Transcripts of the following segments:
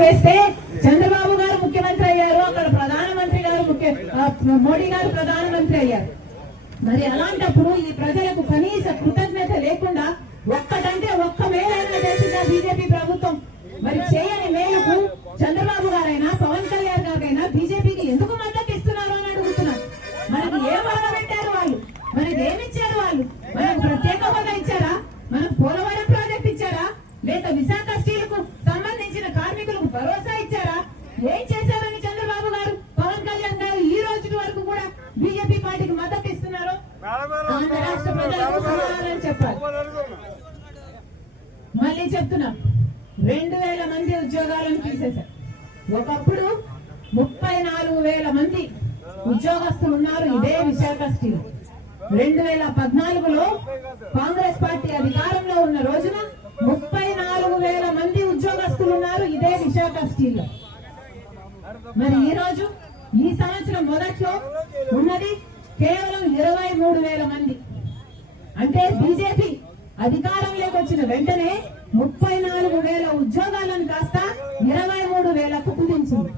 వేస్తే చంద్రబాబు గారు ముఖ్యమంత్రి అయ్యారు అక్కడ ప్రధానమంత్రి గారు ముఖ్య మోడీ గారు ప్రధానమంత్రి అయ్యారు. మరి అలాంటప్పుడు ఇది ప్రజలకు కనీస కృతజ్ఞత సమాధానం చెప్పాలి మళ్ళీ చెప్తున్నా. రెండు వేల మంది ఉద్యోగాలను తీసేశారు. ఒకప్పుడు ముప్పై నాలుగు వేల మంది ఉద్యోగస్తులు ఉన్నారు ఇదే విశాఖ స్టీల్. రెండు వేల పద్నాలుగులో కాంగ్రెస్ పార్టీ అధికారంలో ఉన్న రోజున ముప్పై నాలుగు వేల మంది ఉద్యోగస్తులు ఉన్నారు ఇదే విశాఖ స్టీల్. మరి ఈ రోజు ఈ సంవత్సరం మొదట్లో ఉన్నది కేవలం ఇరవై మూడు వేల మంది. అంటే బీజేపీ అధికారంలోకి వచ్చిన వెంటనే ముప్పై నాలుగు వేల ఉద్యోగాలను కాస్త ఇరవై మూడు వేలకు కుదించింది.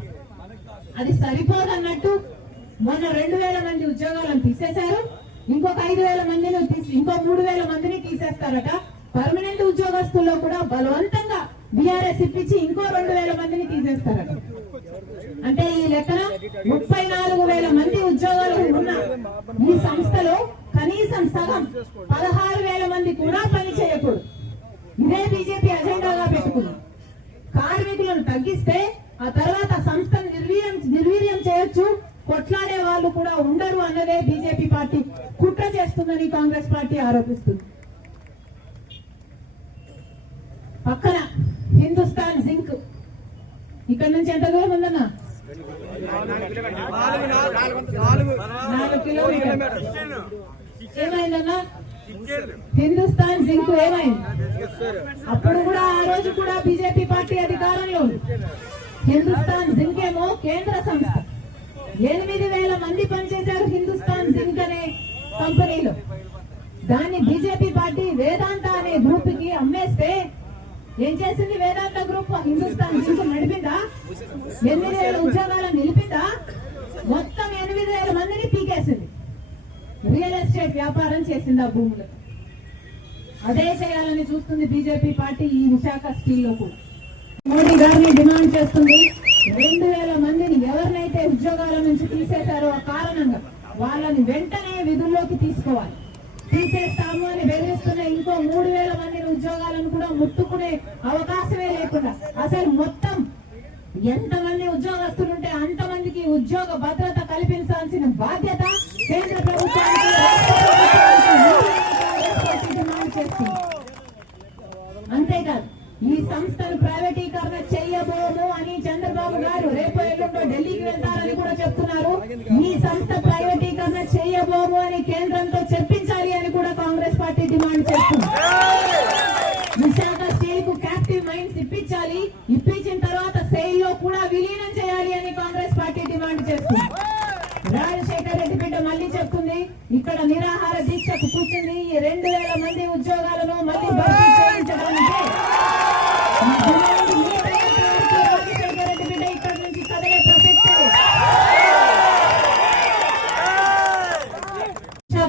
అది సరిపోదన్నట్టు మొన్న రెండు వేల మంది ఉద్యోగాలను తీసేశారు. ఇంకొక ఐదు వేల మందిని తీసి ఇంకో మూడు వేల మందిని తీసేస్తారట. పర్మనెంట్ ఉద్యోగస్తుల్లో కూడా బలవంతంగా బీఆర్ఎస్ ఇప్పించి ఇంకో రెండు వేల మందిని తీసేస్తారట. అంటే ఈ లెక్కన ముప్పై నాలుగు వేల మంది ఉద్యోగాలు ఉన్న ఈ సంస్థలో సగం సగం. పదహారు వేల మంది కూడా పని చేయకూడదు. ఇదే బీజేపీ అజెండాగా పెట్టుకుంది. కార్మికులను తగ్గిస్తే ఆ తర్వాత సంస్థను నిర్వీర్యం నిర్వీర్యం చేయొచ్చు. కొట్లాడే వాళ్ళు కూడా ఉండరు అన్నదే బీజేపీ పార్టీ కుట్ర చేస్తుందని కాంగ్రెస్ పార్టీ ఆరోపిస్తుంది. పక్కన హిందుస్థాన్ జింక్. ఇక్కడ నుంచి ఎంత దూరం ఉందన్నా? నాలుగు కిలోమీటర్ ఏమైందన్నా? హిందుస్థాన్ జింక్ ఏమైంది? అప్పుడు కూడా ఆ రోజు కూడా బీజేపీ పార్టీ అధికారంలో హిందుస్థాన్ జింక్ ఏమో కేంద్ర సంస్థ. ఎనిమిది వేల మంది పనిచేశారు హిందుస్థాన్ జింక్ అనే కంపెనీలో. దాన్ని బీజేపీ పార్టీ వేదాంత అనే గ్రూప్కి అమ్మేస్తే ఏం చేసింది వేదాంత గ్రూప్? హిందుస్థాన్ జింక్ నడిపిందా? ఎనిమిది వేల ఉద్యోగాలను నిలిపిందా మొత్తం ఎనిమిది వేల మందిని పీకేసింది రియల్ ఎస్టేట్ వ్యాపారం చేసింది ఆ భూములు. అదే చేయాలని చూస్తుంది బీజేపీ పార్టీ ఈ విశాఖ స్టీల్లో కూడా. మోడీ గారిని డిమాండ్ చేస్తుంది. రెండు వేల మందిని ఎవరినైతే ఉద్యోగాల నుంచి తీసేశారో ఆ కారణంగా వాళ్ళని వెంటనే విధుల్లోకి తీసుకోవాలి. తీసేస్తాము అని బెదిరిస్తున్న ఇంకో మూడు వేల మందిని ఉద్యోగాలను కూడా ముట్టుకునే అవకాశమే లేకుండా అసలు మొత్తం ఎంతమంది ఉద్యోగస్తులుంటే అంతమందికి ఉద్యోగ భద్రత కల్పించాల్సిన బాధ్యత కేంద్ర ప్రభుత్వానికి రాష్ట్ర ప్రభుత్వానికి ఉంది అని కాంగ్రెస్ పార్టీ డిమాండ్ చేస్తుంది అంతేకాదు ఈ సంస్థను ప్రైవేటీకరణ చెయ్యబోము అని చంద్రబాబు గారు రేపు ఎల్లుండో ఢిల్లీకి వెళ్తారని కూడా చెప్తున్నారు. ఈ సంస్థ ప్రైవేటీకరణ చెయ్యబోము అని కేంద్రంతో చెప్పించాలి అని కూడా కాంగ్రెస్ పార్టీ డిమాండ్ చేస్తుంది. విశాఖ స్టీల్కు క్యాప్టివ్ మైండ్స్ ఇప్పించాలి. ఇప్పించిన తర్వాత సెయిల్లో కూడా విలీనం చేయాలి అని కాంగ్రెస్ పార్టీ డిమాండ్ చేస్తుంది. రాజశేఖర్ రెడ్డి బిడ్డ మళ్ళీ చెప్తుంది ఇక్కడ నిరాహార దీక్షకు కూర్చుంది. ఈ రెండు వేల మంది ఉద్యోగాలను మళ్ళీ భర్తీ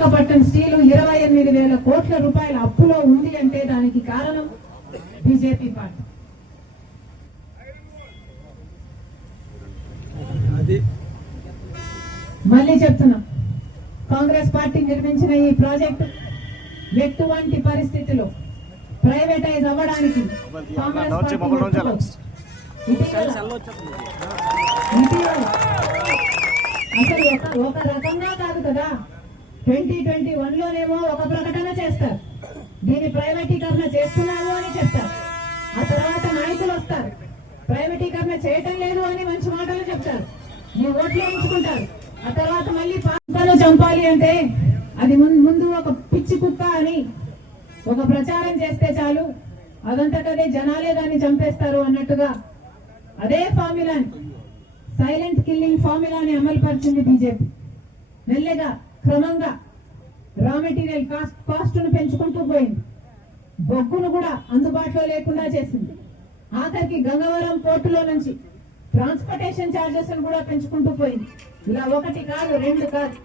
విశాఖపట్నం స్టీలు ఇరవై ఎనిమిది వేల కోట్ల రూపాయల అప్పులో ఉంది అంటే దానికి కారణం బీజేపీ పార్టీ. మళ్ళీ చెప్తున్నాం. కాంగ్రెస్ పార్టీ నిర్మించిన ఈ ప్రాజెక్టు ఎటువంటి పరిస్థితిలో ప్రైవేటైజ్ అవ్వడానికి అసలు ఒక రకంగా కాదు కదా. ట్వంటీ ట్వంటీ వన్ లోనేమో ఒక ప్రకటన చేస్తారు. దీన్ని ప్రైవేటీకరణ చేస్తున్నాము అని చెప్తారు. ఆ తర్వాత నాయకులు వస్తారు. ప్రైవేటీకరణ చేయటం లేదు అని మంచి మాటలు చెప్తారు. మీ ఓట్లు వేయించుకుంటారు. ఆ తర్వాత మళ్ళీ పాపను చంపాలి అంటే అది ముందు ఒక పిచ్చి కుక్క అని ఒక ప్రచారం చేస్తే చాలు. అదంతటదే జనాలే దాన్ని చంపేస్తారు అన్నట్టుగా అదే ఫార్ములాని. సైలెంట్ కిల్లింగ్ ఫార్ములాని అమలు పరిచింది బీజేపీ. మెల్లగా క్రమంగా రా మెటీరియల్ కాస్ట్ కాస్ట్ను పెంచుకుంటూ పోయింది. బొగ్గును కూడా అందుబాటులో లేకుండా చేసింది. ఆఖరికి గంగవరం పోర్టులో నుంచి ట్రాన్స్పోర్టేషన్ ఛార్జెస్ కూడా పెంచుకుంటూ పోయింది. ఇలా ఒకటి కాదు రెండు కాదు.